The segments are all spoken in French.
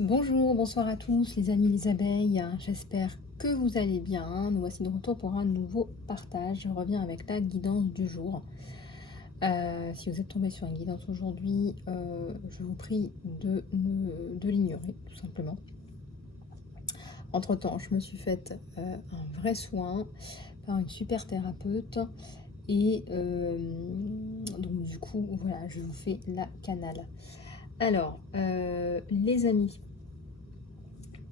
Bonjour, bonsoir à tous les amis les abeilles, j'espère que vous allez bien. Nous voici de retour pour un nouveau partage. Je reviens avec la guidance du jour. Si vous êtes tombé sur une guidance aujourd'hui, je vous prie de l'ignorer, tout simplement. Entre-temps, je me suis faite un vrai soin par une super thérapeute. Et donc du coup, voilà, je vous fais la canale. Alors, les amis,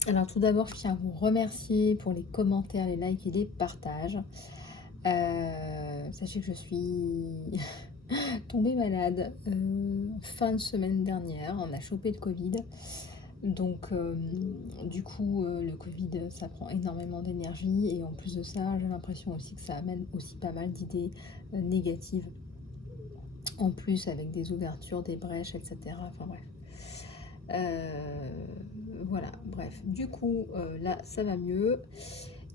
alors tout d'abord, je tiens à vous remercier pour les commentaires, les likes et les partages. Sachez que je suis tombée malade fin de semaine dernière. On a chopé le Covid. Donc du coup, le Covid, ça prend énormément d'énergie. Et en plus de ça, j'ai l'impression aussi que ça amène aussi pas mal d'idées négatives. En plus, avec des ouvertures, des brèches, etc. Enfin bref. Voilà, bref. Du coup, là, ça va mieux.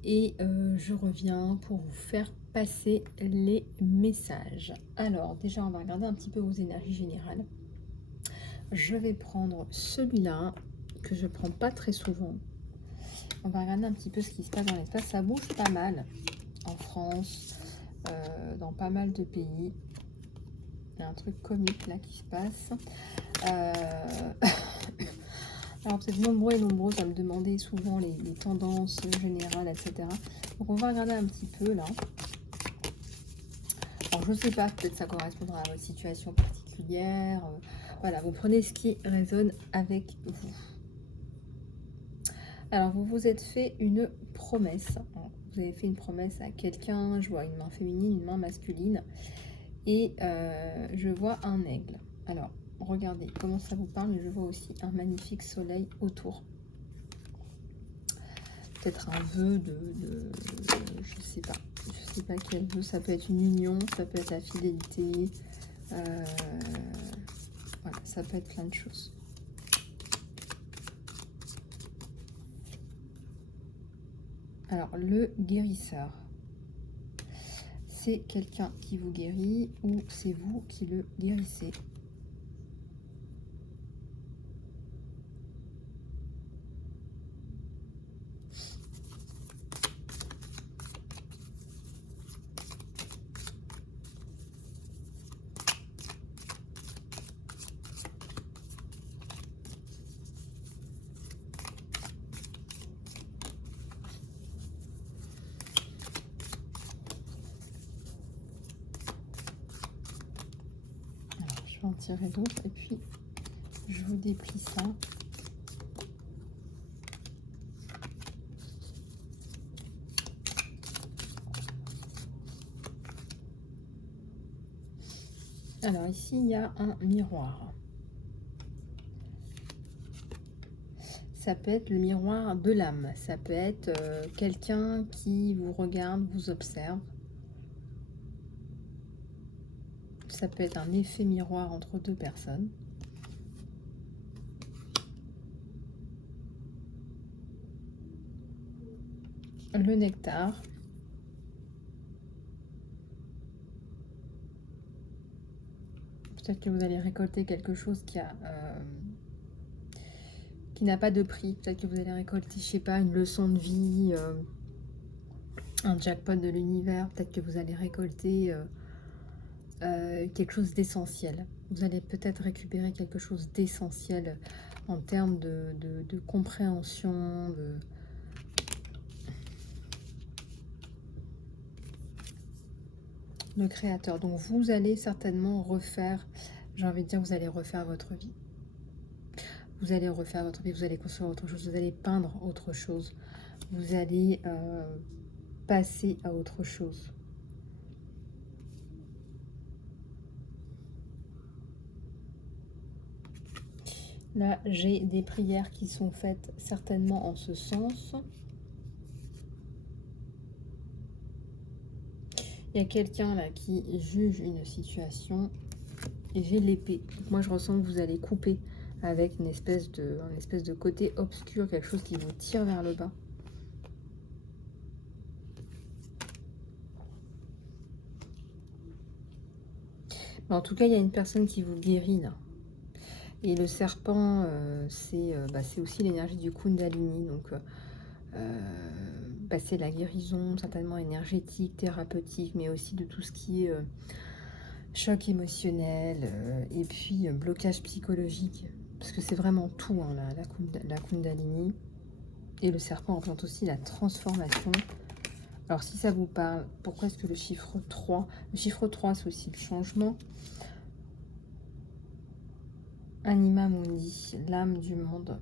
Et je reviens pour vous faire passer les messages. Alors, déjà, on va regarder un petit peu vos énergies générales. Je vais prendre celui-là, que je prends pas très souvent. On va regarder un petit peu ce qui se passe dans l'espace. Ça bouge pas mal en France, dans pas mal de pays. Il y a un truc comique là qui se passe. Alors vous êtes nombreux et nombreuses à me demander souvent les tendances générales, etc. Donc on va regarder un petit peu là. Alors je ne sais pas, peut-être ça correspondra à votre situation particulière. Voilà, vous prenez ce qui résonne avec vous. Alors vous vous êtes fait une promesse. Vous avez fait une promesse à quelqu'un. Je vois une main féminine, une main masculine. Et je vois un aigle. Alors regardez comment ça vous parle, mais je vois aussi un magnifique soleil autour. Peut-être un vœu je sais pas quel vœu, ça peut être une union, ça peut être la fidélité, voilà, ça peut être plein de choses. Alors, le guérisseur, c'est quelqu'un qui vous guérit ou c'est vous qui le guérissez? Alors, je vais en tirer d'autres et puis je vous déplie ça. Alors ici, il y a un miroir. Ça peut être le miroir de l'âme. Ça peut être quelqu'un qui vous regarde, vous observe. Ça peut être un effet miroir entre deux personnes. Le nectar. Peut-être que vous allez récolter quelque chose qui n'a pas de prix. Peut-être que vous allez récolter, je sais pas, une leçon de vie, un jackpot de l'univers. Peut-être que vous allez récolter quelque chose d'essentiel. Vous allez peut-être récupérer quelque chose d'essentiel en termes de compréhension, le créateur. Donc vous allez certainement refaire, j'ai envie de dire, vous allez refaire votre vie. Vous allez refaire votre vie, vous allez construire autre chose, vous allez peindre autre chose, vous allez passer à autre chose. Là, j'ai des prières qui sont faites certainement en ce sens. Il y a quelqu'un là qui juge une situation et j'ai l'épée. Moi, je ressens que vous allez couper avec une espèce de côté obscur, quelque chose qui vous tire vers le bas. Mais en tout cas, il y a une personne qui vous guérit là. Et le serpent, c'est aussi l'énergie du Kundalini. Donc, c'est la guérison, certainement énergétique, thérapeutique, mais aussi de tout ce qui est choc émotionnel, et puis blocage psychologique. Parce que c'est vraiment tout, hein, la Kundalini. Et le serpent représente aussi la transformation. Alors, si ça vous parle, pourquoi est-ce que le chiffre 3? Le chiffre 3, c'est aussi le changement. Anima Mundi, l'âme du monde.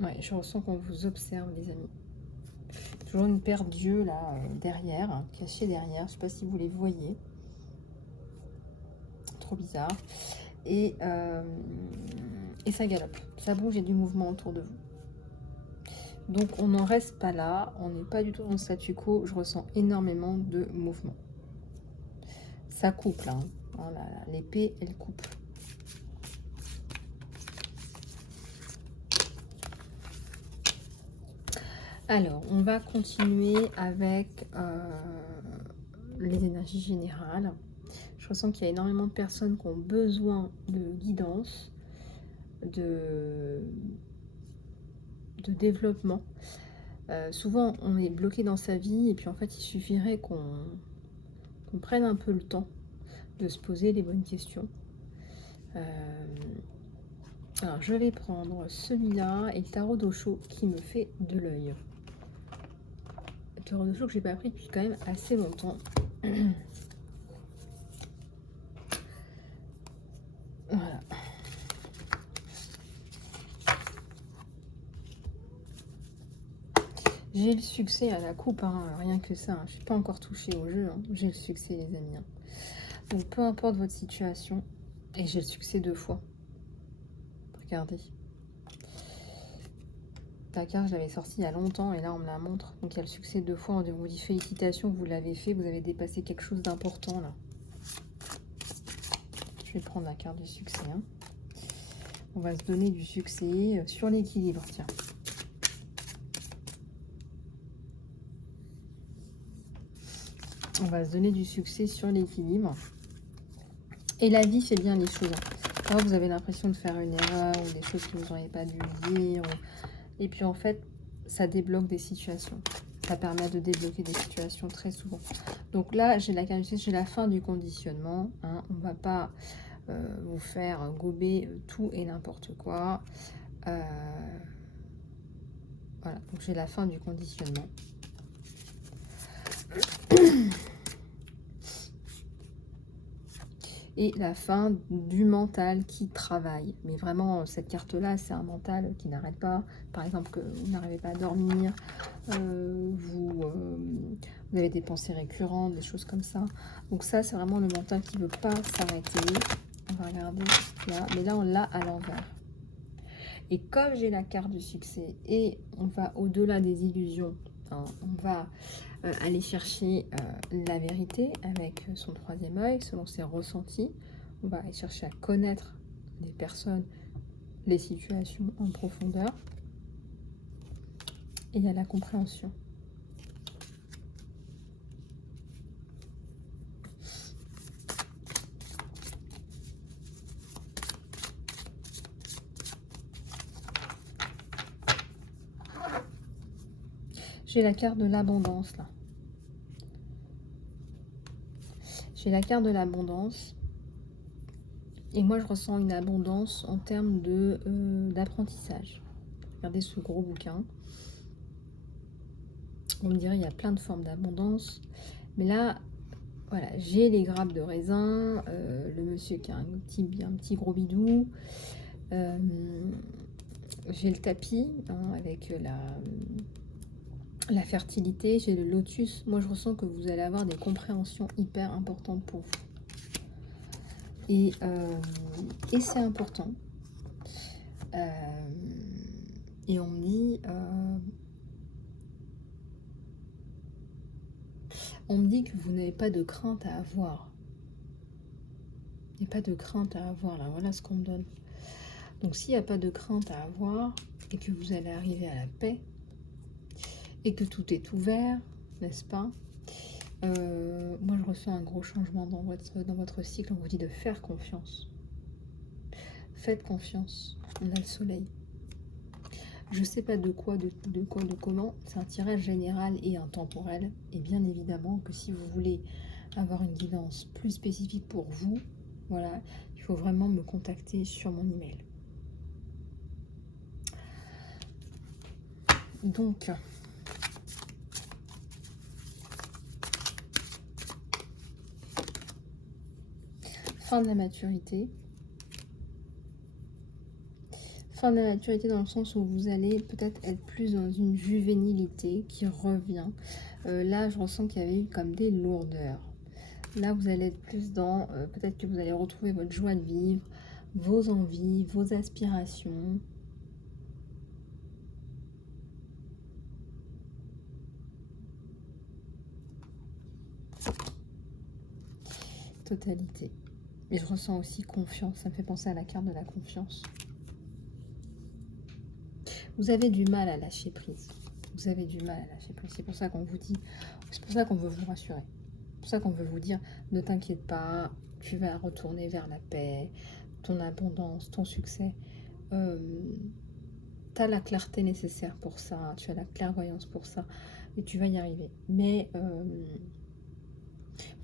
Ouais, je ressens qu'on vous observe, les amis. Toujours une paire d'yeux, là, derrière, hein, cachée derrière. Je ne sais pas si vous les voyez. Trop bizarre. Et ça galope. Ça bouge, il y a du mouvement autour de vous. Donc, on n'en reste pas là. On n'est pas du tout dans le statu quo. Je ressens énormément de mouvement. Ça coupe, là. Hein. Oh là là, l'épée, elle coupe. Alors, on va continuer avec les énergies générales. Je ressens qu'il y a énormément de personnes qui ont besoin de guidance, de développement. Souvent, on est bloqué dans sa vie et puis en fait, il suffirait qu'on prenne un peu le temps de se poser les bonnes questions. Alors, je vais prendre celui-là et le tarot d'Osho qui me fait de l'œil. Le tarot d'Osho que j'ai pas pris depuis quand même assez longtemps. Voilà. J'ai le succès à la coupe, hein, rien que ça. Hein. Je ne suis pas encore touchée au jeu. Hein. J'ai le succès, les amis. Hein. Donc, peu importe votre situation, et j'ai le succès 2 fois. Regardez. La carte, je l'avais sortie il y a longtemps, et là, on me la montre. Donc, il y a le succès 2 fois. On vous dit félicitations, vous l'avez fait. Vous avez dépassé quelque chose d'important, là. Je vais prendre la carte du succès. Hein. On va se donner du succès sur l'équilibre, tiens. On va se donner du succès sur l'équilibre. Et la vie fait bien les choses. Quand vous avez l'impression de faire une erreur ou des choses que vous n'auriez pas dû dire. Et puis en fait, ça débloque des situations. Ça permet de débloquer des situations très souvent. Donc là, j'ai la carte, j'ai la fin du conditionnement. Hein. On ne va pas vous faire gober tout et n'importe quoi. Voilà, donc j'ai la fin du conditionnement. Et la fin du mental qui travaille. Mais vraiment, cette carte-là, c'est un mental qui n'arrête pas. Par exemple, que vous n'arrivez pas à dormir, vous avez des pensées récurrentes, des choses comme ça. Donc ça, c'est vraiment le mental qui ne veut pas s'arrêter. On va regarder ce qu'il y a. Mais là, on l'a à l'envers. Et comme j'ai la carte du succès et on va au-delà des illusions, hein, on va aller chercher la vérité avec son 3e œil, selon ses ressentis. On va aller chercher à connaître les personnes, les situations en profondeur. Et il y a la compréhension. J'ai la carte de l'abondance là. J'ai la carte de l'abondance. Et moi, je ressens une abondance en termes d'apprentissage. Regardez ce gros bouquin. On me dirait il y a plein de formes d'abondance. Mais là, voilà, j'ai les grappes de raisin. Le monsieur qui a un petit gros bidou. J'ai le tapis hein, avec la fertilité. J'ai le lotus. Moi, je ressens que vous allez avoir des compréhensions hyper importantes pour vous. Et c'est important. Et on me dit que vous n'avez pas de crainte à avoir. Il n'y a pas de crainte à avoir là. Voilà ce qu'on me donne. Donc s'il n'y a pas de crainte à avoir et que vous allez arriver à la paix et que tout est ouvert, n'est-ce pas? Moi je ressens un gros changement dans votre cycle. On vous dit de faire confiance. Faites confiance. On a le soleil. Je ne sais pas de quoi, de comment. C'est un tirage général et intemporel. Et bien évidemment que si vous voulez avoir une guidance plus spécifique pour vous, voilà, il faut vraiment me contacter sur mon email. Donc, fin de la maturité. Fin de la maturité dans le sens où vous allez peut-être être plus dans une juvénilité qui revient. Là, je ressens qu'il y avait eu comme des lourdeurs. Là, vous allez être plus dans... peut-être que vous allez retrouver votre joie de vivre, vos envies, vos aspirations. Totalité. Et je ressens aussi confiance. Ça me fait penser à la carte de la confiance. Vous avez du mal à lâcher prise. Vous avez du mal à lâcher prise. C'est pour ça qu'on vous dit... C'est pour ça qu'on veut vous rassurer. C'est pour ça qu'on veut vous dire, ne t'inquiète pas, tu vas retourner vers la paix, ton abondance, ton succès. Tu as la clarté nécessaire pour ça, tu as la clairvoyance pour ça, et tu vas y arriver. Mais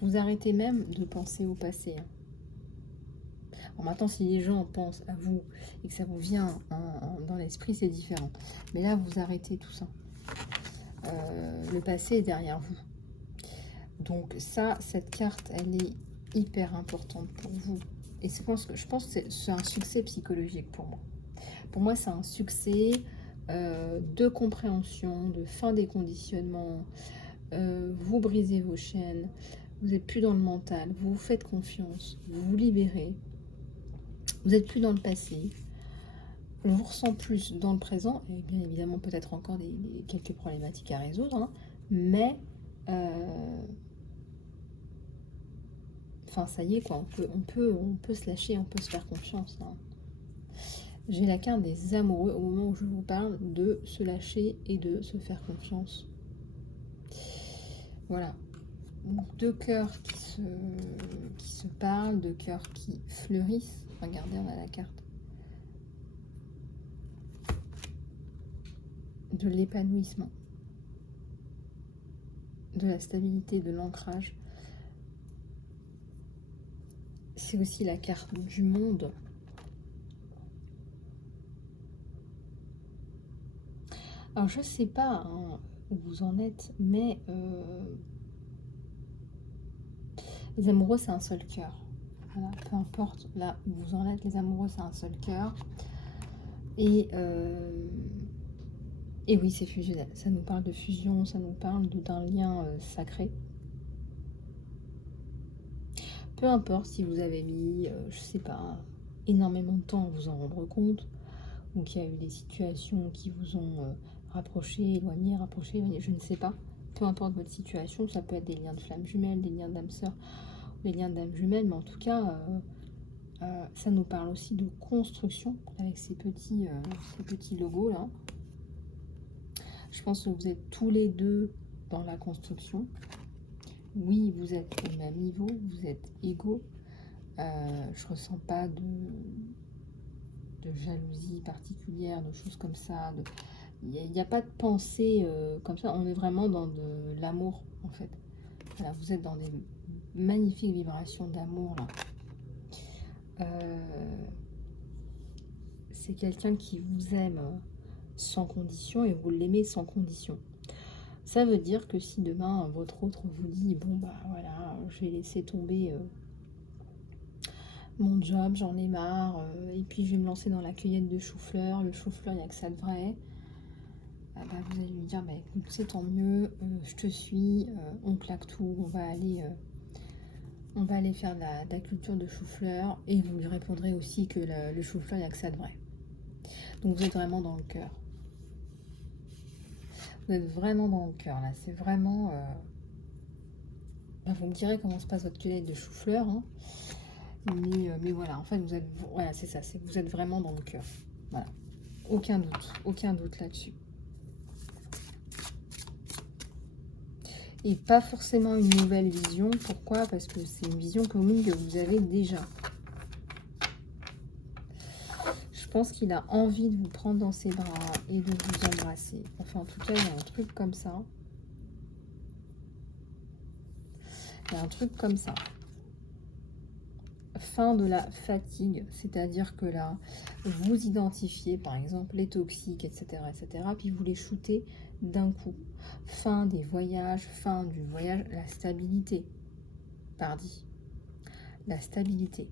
vous arrêtez même de penser au passé. Alors maintenant, si les gens pensent à vous et que ça vous vient dans l'esprit, c'est différent. Mais là, vous arrêtez tout ça. Le passé est derrière vous. Donc ça, cette carte, elle est hyper importante pour vous. Et je pense que c'est un succès psychologique pour moi. Pour moi, c'est un succès de compréhension, de fin des conditionnements. Vous brisez vos chaînes, vous n'êtes plus dans le mental, vous vous faites confiance, vous vous libérez. Vous n'êtes plus dans le passé. On vous ressent plus dans le présent. Et bien évidemment, peut-être encore quelques problématiques à résoudre. Hein, mais... Enfin, ça y est, quoi. On peut se lâcher, on peut se faire confiance. Hein. J'ai la carte des amoureux au moment où je vous parle de se lâcher et de se faire confiance. Voilà. Donc, deux cœurs qui se parlent, deux cœurs qui fleurissent. Regardez, on a la carte de l'épanouissement, de la stabilité, de l'ancrage. C'est aussi la carte du monde. Alors, je ne sais pas hein, où vous en êtes, mais les amoureux, c'est un seul cœur. Voilà, peu importe là où vous en êtes, les amoureux, c'est un seul cœur. Et oui, c'est fusionnel. Ça nous parle de fusion, ça nous parle d'un lien sacré. Peu importe si vous avez mis, je sais pas, énormément de temps à vous en rendre compte, ou qu'il y a eu des situations qui vous ont rapproché, éloigné, je ne sais pas. Peu importe votre situation, ça peut être des liens de flammes jumelles, des liens d'âme sœur, des liens d'âme jumelles, mais en tout cas, ça nous parle aussi de construction avec ces petits logos là. Je pense que vous êtes tous les deux dans la construction. Oui, vous êtes au même niveau, vous êtes égaux. Je ressens pas de jalousie particulière, de choses comme ça. Il n'y a pas de pensée comme ça. On est vraiment dans de l'amour, en fait. Voilà, vous êtes dans des magnifiques vibrations d'amour, là. C'est quelqu'un qui vous aime sans condition et vous l'aimez sans condition. Ça veut dire que si demain votre autre vous dit bon bah voilà, je vais laisser tomber mon job, j'en ai marre, et puis je vais me lancer dans la cueillette de chou-fleur, le chou-fleur il n'y a que ça de vrai, bah, vous allez lui dire bah écoute c'est tant mieux, je te suis, on plaque tout, on va aller faire de la culture de chou-fleur, et vous lui répondrez aussi que le chou-fleur il n'y a que ça de vrai. Donc vous êtes vraiment dans le cœur. Vous êtes vraiment dans le cœur là, c'est vraiment... vous me direz comment se passe votre cueillette de chou-fleur, hein. Mais voilà, en fait vous êtes... Voilà, c'est ça, c'est que vous êtes vraiment dans le cœur. Voilà, aucun doute là-dessus. Et pas forcément une nouvelle vision, pourquoi? Parce que c'est une vision commune que vous avez déjà. pense qu'il a envie de vous prendre dans ses bras et de vous embrasser. Enfin, en tout cas, il y a un truc comme ça. Il y a un truc comme ça. Fin de la fatigue, c'est-à-dire que là, vous identifiez par exemple les toxiques, etc., puis vous les shootez d'un coup. Fin des voyages, fin du voyage, la stabilité, pardi, la stabilité.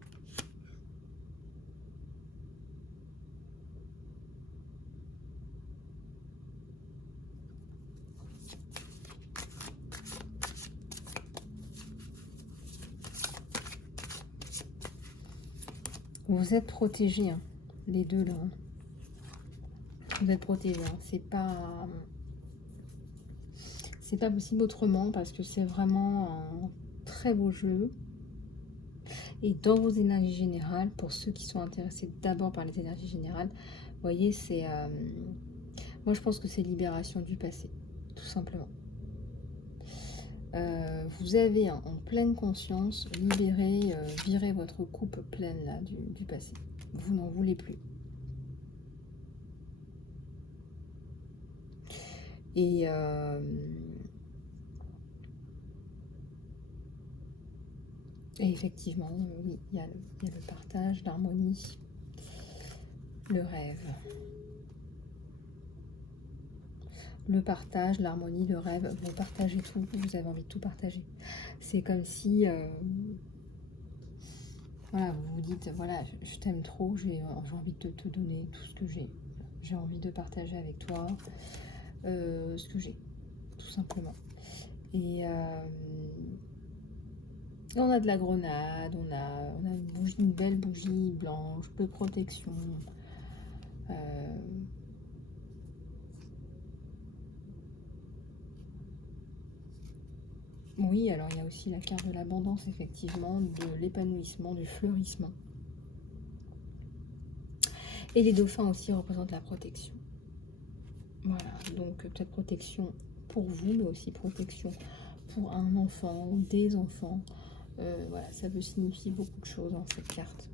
Vous êtes protégés, hein, les deux là. Hein. Vous êtes protégés, hein. C'est pas possible autrement parce que c'est vraiment un très beau jeu. Et dans vos énergies générales, pour ceux qui sont intéressés d'abord par les énergies générales, vous voyez, c'est... moi, je pense que c'est libération du passé, tout simplement. Vous avez en pleine conscience libéré, viré votre coupe pleine là, du passé. Vous n'en voulez plus. Et effectivement, oui, il y a le partage, l'harmonie, le rêve. Le partage, l'harmonie, le rêve, vous partagez tout, vous avez envie de tout partager. C'est comme si, voilà, vous vous dites, voilà, je t'aime trop, j'ai envie de te donner tout ce que j'ai. J'ai envie de partager avec toi ce que j'ai, tout simplement. Et on a de la grenade, on a une belle bougie blanche de protection. Oui, alors il y a aussi la carte de l'abondance, effectivement, de l'épanouissement, du fleurissement. Et les dauphins aussi représentent la protection. Voilà, donc peut-être protection pour vous, mais aussi protection pour un enfant, des enfants. Voilà, ça peut signifier beaucoup de choses dans cette carte.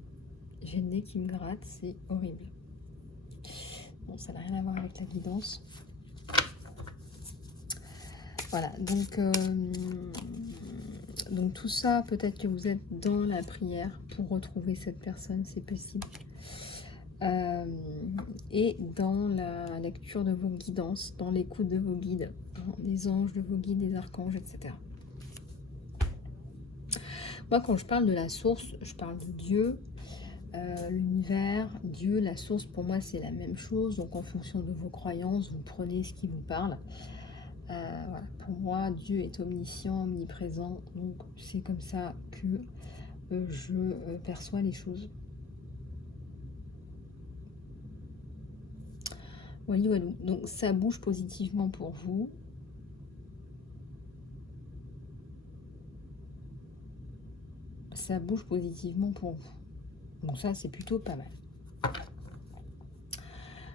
J'ai le nez qui me gratte, c'est horrible. Bon, ça n'a rien à voir avec la guidance. Voilà, donc tout ça, peut-être que vous êtes dans la prière pour retrouver cette personne, c'est possible. Et dans la lecture de vos guidances, dans l'écoute de vos guides, des anges, de vos guides, des archanges, etc. Moi, quand je parle de la source, je parle de Dieu, l'univers, Dieu, la source, pour moi, c'est la même chose. Donc, en fonction de vos croyances, vous prenez ce qui vous parle. Voilà. Pour moi, Dieu est omniscient, omniprésent. Donc, c'est comme ça que je perçois les choses. Voilà. Donc, ça bouge positivement pour vous. Ça bouge positivement pour vous. Donc ça, c'est plutôt pas mal.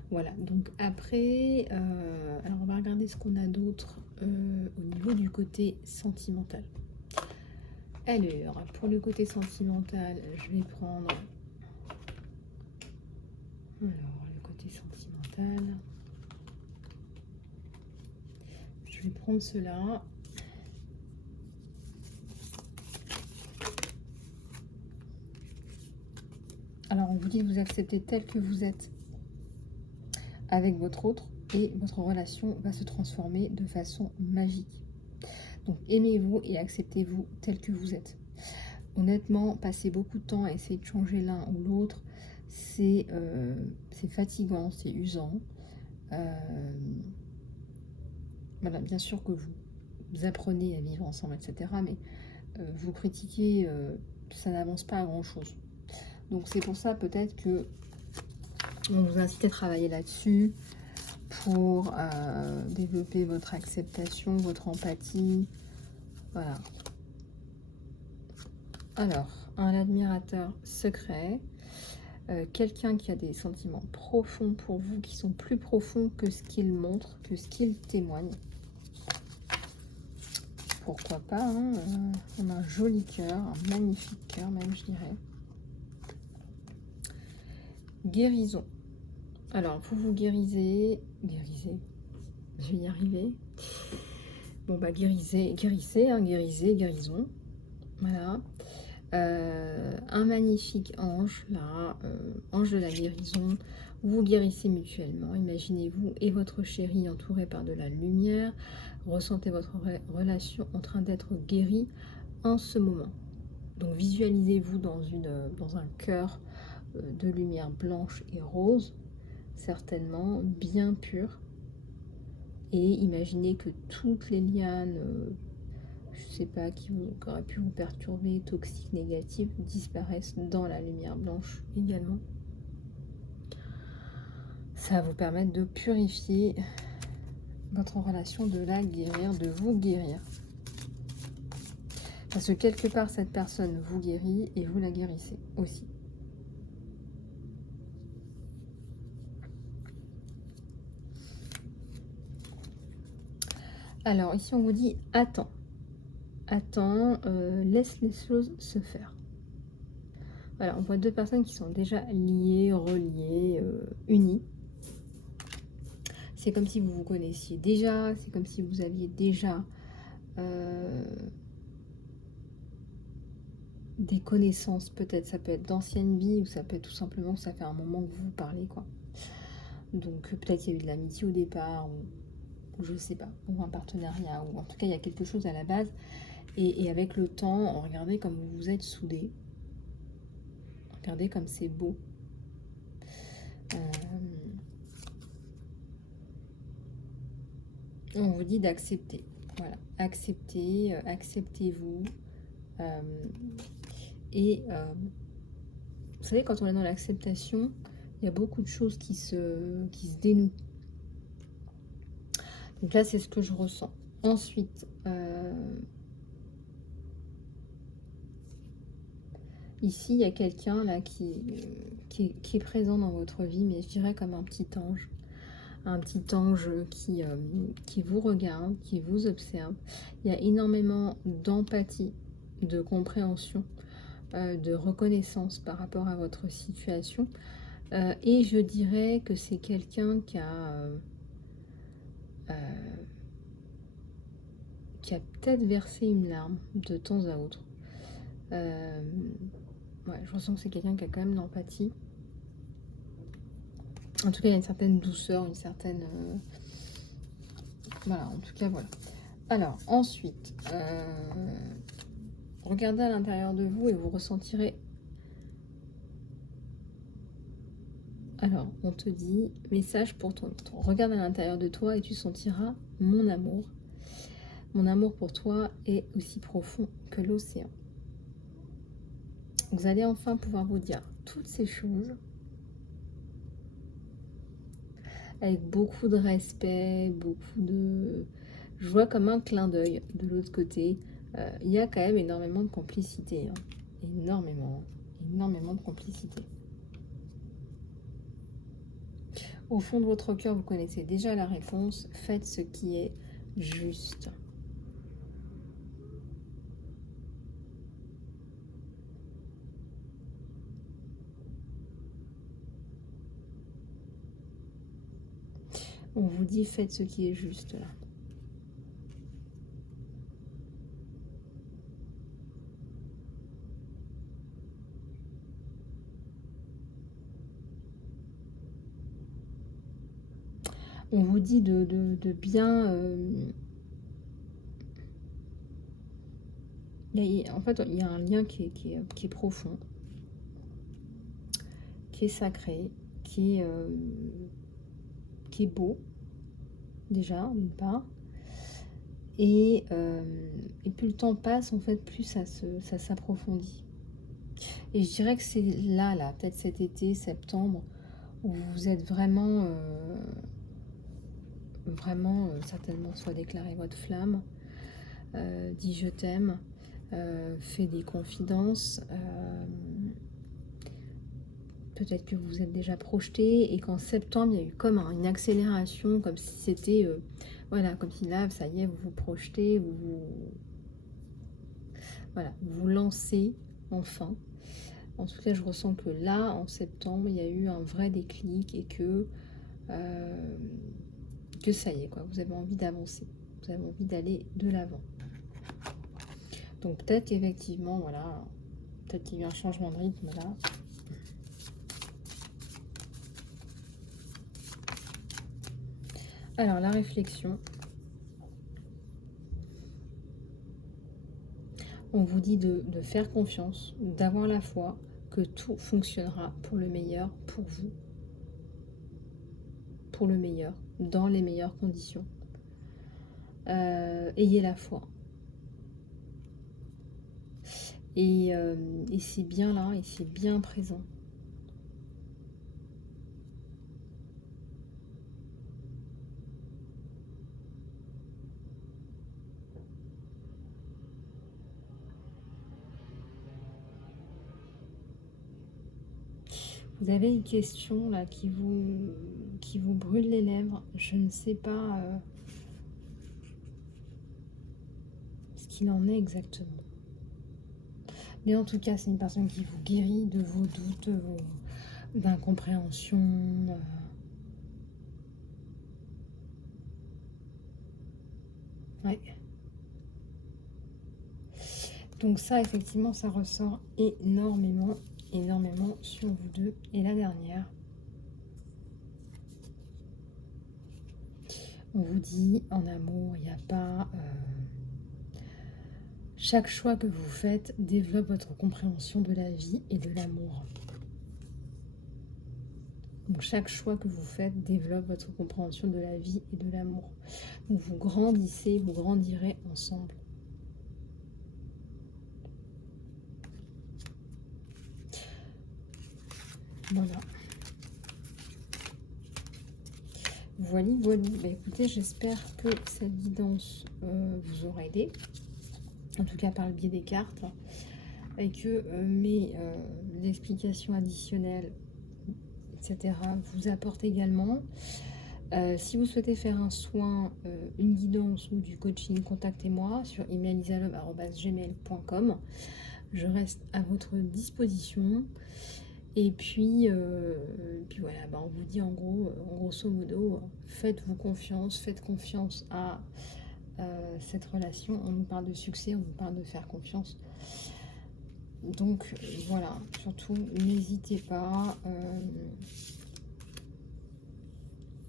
Voilà, donc après, alors on va regarder ce qu'on a d'autre au niveau du côté sentimental. Alors, pour le côté sentimental, je vais prendre... Alors, le côté sentimental... Je vais prendre cela. Alors, on vous dit de vous accepter tel que vous êtes avec votre autre et votre relation va se transformer de façon magique. Donc, aimez-vous et acceptez-vous tel que vous êtes. Honnêtement, passer beaucoup de temps à essayer de changer l'un ou l'autre, c'est fatigant, c'est usant. Voilà, bien sûr que vous apprenez à vivre ensemble, etc. Mais vous critiquez, ça n'avance pas à grand-chose. Donc c'est pour ça peut-être que on vous incite à travailler là-dessus pour développer votre acceptation, votre empathie. Voilà. Alors, un admirateur secret, quelqu'un qui a des sentiments profonds pour vous, qui sont plus profonds que ce qu'il montre, que ce qu'il témoigne. Pourquoi pas, hein, on a un joli cœur, un magnifique cœur même, je dirais. Guérison. Alors, vous guérissez, je vais y arriver. Bon, bah, guérissez, hein, guérison, voilà. Un magnifique ange, là, ange de la guérison. Vous guérissez mutuellement. Imaginez-vous et votre chéri entourés par de la lumière. Ressentez votre relation en train d'être guérie en ce moment. Donc visualisez-vous dans un cœur de lumière blanche et rose, certainement bien pur. Et imaginez que toutes les lianes, je sais pas, qui auraient pu vous perturber, toxiques, négatives, disparaissent dans la lumière blanche également. Ça va vous permettre de purifier votre relation, de la guérir, de vous guérir. Parce que quelque part, cette personne vous guérit et vous la guérissez aussi. Alors, ici, on vous dit « Attends, laisse les choses se faire ». Voilà, on voit deux personnes qui sont déjà liées, reliées, unies. C'est comme si vous vous connaissiez déjà, c'est comme si vous aviez déjà des connaissances, peut-être. Ça peut être d'anciennes vies ou ça peut être tout simplement que ça fait un moment que vous vous parlez, quoi. Donc, peut-être qu'il y a eu de l'amitié au départ, ou je sais pas, ou un partenariat, ou en tout cas, il y a quelque chose à la base. Et avec le temps, regardez comme vous vous êtes soudés. Regardez comme c'est beau. On vous dit d'accepter. Voilà, acceptez, acceptez-vous. Vous savez, quand on est dans l'acceptation, il y a beaucoup de choses qui se dénouent. Donc là, c'est ce que je ressens. Ensuite, ici, il y a quelqu'un là qui est présent dans votre vie, mais je dirais comme un petit ange. Un petit ange qui vous regarde, qui vous observe. Il y a énormément d'empathie, de compréhension, de reconnaissance par rapport à votre situation. Et je dirais que c'est quelqu'un qui a peut-être versé une larme de temps à autre. Ouais, je ressens que c'est quelqu'un qui a quand même de l'empathie. En tout cas, il y a une certaine douceur, une certaine... Voilà, en tout cas, voilà. Alors, ensuite, regardez à l'intérieur de vous et vous ressentirez... Alors, on te dit, message pour ton autre. Regarde à l'intérieur de toi et tu sentiras mon amour. Mon amour pour toi est aussi profond que l'océan. Vous allez enfin pouvoir vous dire toutes ces choses avec beaucoup de respect, beaucoup de... Je vois comme un clin d'œil de l'autre côté. Il y a quand même énormément de complicité. Hein. Énormément de complicité. Au fond de votre cœur, vous connaissez déjà la réponse. Faites ce qui est juste. On vous dit faites ce qui est juste là. On vous dit de bien... en fait, il y a un lien qui est profond, qui est sacré, qui est beau, déjà, d'une part. Et plus le temps passe, en fait, plus ça s'approfondit. Et je dirais que c'est là, peut-être cet été, septembre, où vous êtes vraiment... certainement soit déclarer votre flamme, dit je t'aime, fait des confidences, peut-être que vous êtes déjà projeté et qu'en septembre il y a eu comme une accélération, comme si c'était voilà, comme si là ça y est, vous vous projetez, voilà, vous lancez enfin. En tout cas, je ressens que là, en septembre, il y a eu un vrai déclic et que ça y est, quoi. Vous avez envie d'avancer. Vous avez envie d'aller de l'avant. Donc peut-être qu'effectivement, voilà, peut-être qu'il y a eu un changement de rythme là. Alors, la réflexion. On vous dit de faire confiance, d'avoir la foi, que tout fonctionnera pour le meilleur, pour vous, pour le meilleur, dans les meilleures conditions. Ayez la foi. Et c'est bien là, et c'est bien présent. Vous avez une question là qui vous brûle les lèvres. Je ne sais pas ce qu'il en est exactement. Mais en tout cas, c'est une personne qui vous guérit de vos doutes, d'incompréhension. Ouais. Donc ça, effectivement, ça ressort énormément, énormément sur vous deux. Et la dernière, on vous dit, en amour, il n'y a pas... chaque choix que vous faites développe votre compréhension de la vie et de l'amour. Donc chaque choix que vous faites développe votre compréhension de la vie et de l'amour. Donc vous grandissez, vous grandirez ensemble. Voilà. Voilà, voilà. Bah, écoutez, j'espère que cette guidance vous aura aidé. En tout cas par le biais des cartes. Et que mes explications additionnelles, etc. vous apportent également. Si vous souhaitez faire un soin, une guidance ou du coaching, contactez-moi sur emailisalobe@gmail.com. Je reste à votre disposition. Et puis voilà, on vous dit en grosso modo, faites-vous confiance, faites confiance à cette relation. On nous parle de succès, on nous parle de faire confiance. Donc voilà, surtout n'hésitez pas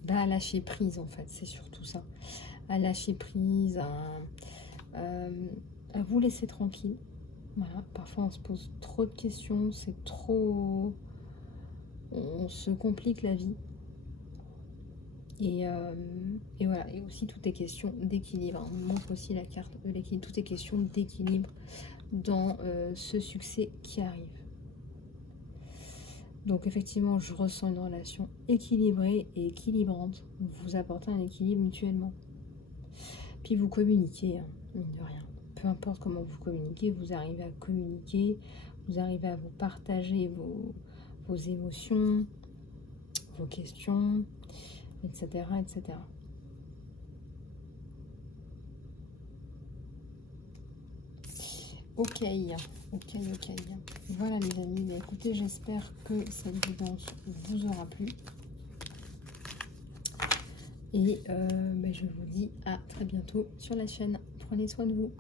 à lâcher prise en fait, c'est surtout ça. À lâcher prise, à vous laisser tranquille. Voilà, parfois on se pose trop de questions, c'est trop... On se complique la vie. Et voilà, et aussi tout est question d'équilibre. On montre aussi la carte de l'équilibre, tout est question d'équilibre dans ce succès qui arrive. Donc effectivement, je ressens une relation équilibrée et équilibrante. Vous apportez un équilibre mutuellement. Puis vous communiquez, hein, mine de rien. Peu importe comment vous communiquez, vous arrivez à communiquer, vous arrivez à vous partager vos émotions, vos questions, etc., etc. Ok, ok. Voilà les amis, écoutez, j'espère que cette guidance vous aura plu. Et je vous dis à très bientôt sur la chaîne. Prenez soin de vous.